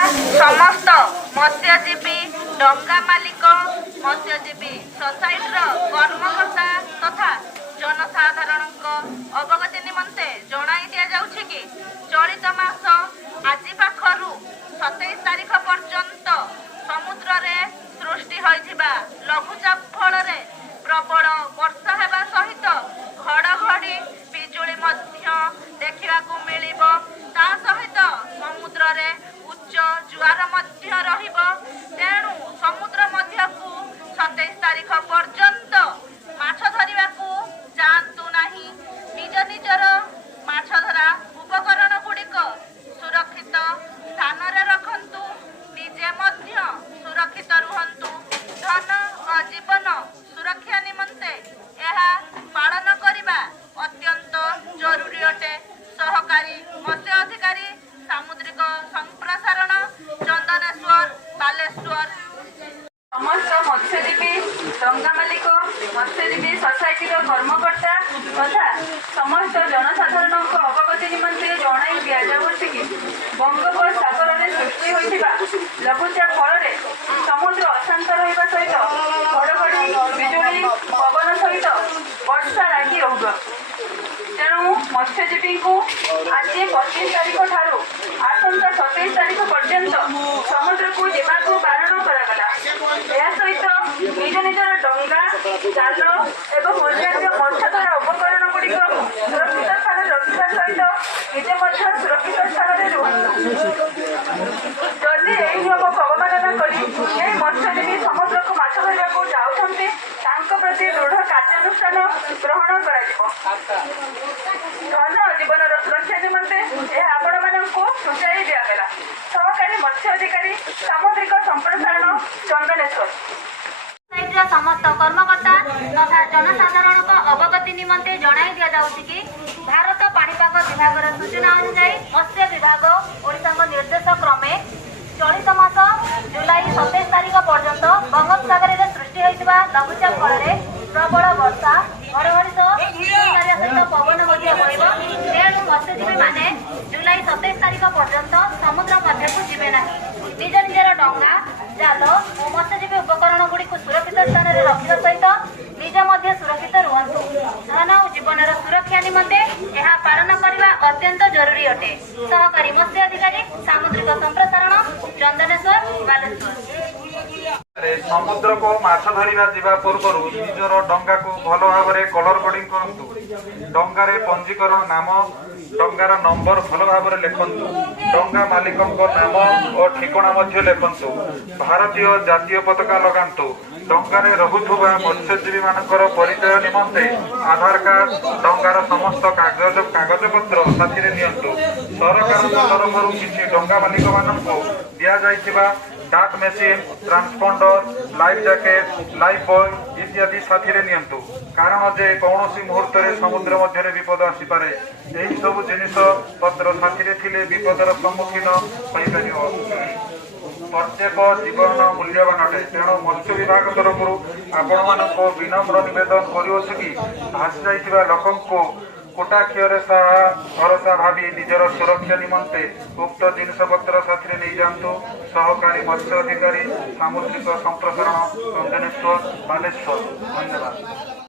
समस्त मत्स्यजीवी डंगा मालिक मत्स्यजीवी सोसाइटीर कर्मकर्ता तथा जनसाधारण अवगति निमंते जणाई दि जाउछि कि चलित मास आज पाखरु 27 तारिख पर्यंत समुद्र रे सृष्टि होइथिबा लघुचाप फल प्रबल वर्षा हेबा सहित घड़घड़ी बिजुली मध्य देखिबाकू मिलिब। ता सहित समुद्र रे उच्च जुआर मध्य रहिब। तेणु समुद्र मध्यकू 27 तारिख पर्यंत माछ धरिबाकू जातु नाही। निज निजर माछ धरा उपकरण गुड़िक सुरक्षित स्थान रे रखंतु। निजे मध्य सुरक्षित रुहंतु। धन और जीवन सुरक्षा निमंते यह पालन करिबा अत्यंत जरूरी अटे। सहकारी मत्स्य अधिकारी सामुद्रिक संप्रसारण चंदनेश्वर बालेश्वर। समस्त मत्स्यजीवी डंगा मालिक मत्स्यजीवी सोसाइटीर कर्मकर्ता तथा समस्त जनसाधारण अवगति निमंते जणाई दि जाउछि कि बंगोपसागर में सृष्टि होइथिबा लघुचाप फल समुद्र अशांत रहिबा सहित घड़घड़ी बिजुली पवन सहित वर्षा लागि रहब। तेणु मत्स्यजीवी को आज 25 तारिख ठारू आसंता 27 तारिख पर्यंत समुद्र को जावाकू बारण करागला। यह सहित निज निजर डंगा जाल एवं अन्य मत्स्यधरा उपकरण गुड़िक सुरक्षित स्थान रखा सहित निजे सुरक्षित स्थान रुहतु। जदि यह नियम को अवमानना करी मत्स्यजीवी समुद्र को माछ धरने को जाउछन्ते तांको प्रति दृढ़ कार्यानुष्ठान ग्रहण कराजिबो। धन जीवन सुरक्षा निमंते यह आपण मानक सूचाई दिगला। सहकारी मत्स्य अधिकारी सामुद्रिक संप्रसारण चंदनेश्वर। समस्त कर्मकर्ता तथा जनसाधारण अवगति निमंते जणाई दि जाउछि कि भारत पाणीपाग विभाग सूचना अनुसार मत्स्य विभाग ओडिशा निर्देश क्रमे चलित मास जुलाई 27 तारिख पर्यंत बंगोपसागर में सृष्टि होइतिबा लघुचाप फल प्रबल वर्षा घड़घड़ी सहित पवन बहिब। तेणु मत्स्यजीवी माने जुलाई 27 तारिख पर्यंत समुद्र मध्यकू जीवे ना। निज निजर डंगा जाल और मत्स्यजीवी उपकरण गुड़िक सुरक्षित स्थान में रखा सहित निज मध्य सुरक्षित रुहतु। धन और जीवन सुरक्षा निमंते यह पालन करने अत्यंत जरूरी अटे। सहकारी मत्स्य अधिकारी सामुद्रिक संप्रसारण चंदनेश्वर बालेश्वर। समुद्र को माछ धरिबा जिबा पूर्व निजर डंगा को भल भाव में कलर कोडिंग करंतु। डंगारे पंजीकरण नाम डंगार नंबर भल भाव में लिखंतु। डंगा मालिक नाम और ठिकाना मध्य लिखंतु। भारतीय जातीय पताका लगांतु। डंगारे रहुथुबा मत्स्यजीवी मानकर परिचय निमंते आधार कार्ड डंगार समस्त कागज पत्र साथी नियंतु। सरकार तरफ किसी डंगा मालिक मानक दिया जाइथिबा डाक machine transponder life jacket life boy इत्यादि साथी नियंतु। कारण जे कौन मुहूर्त समुद्र मध्य विपद आसीपे। यही सब जिनिस पत्र साथी थिले विपदर सम्मुखीन हो। प्रत्येक जीवन मूल्यवान अटे। तेणु मत्स्य विभाग तरफ आपण मानक विनम्र निवेदन करुछु कि भासी जाइथिबा लोकंको कोटाक्षर भरोसा भावी निजर सुरक्षा निमंते उक्त जिनपत्र साथी नहीं जातु। सहकारी मत्स्य अधिकारी सामुद्रिक संप्रसारण चंदनेश्वर बालेश्वर। धन्यवाद।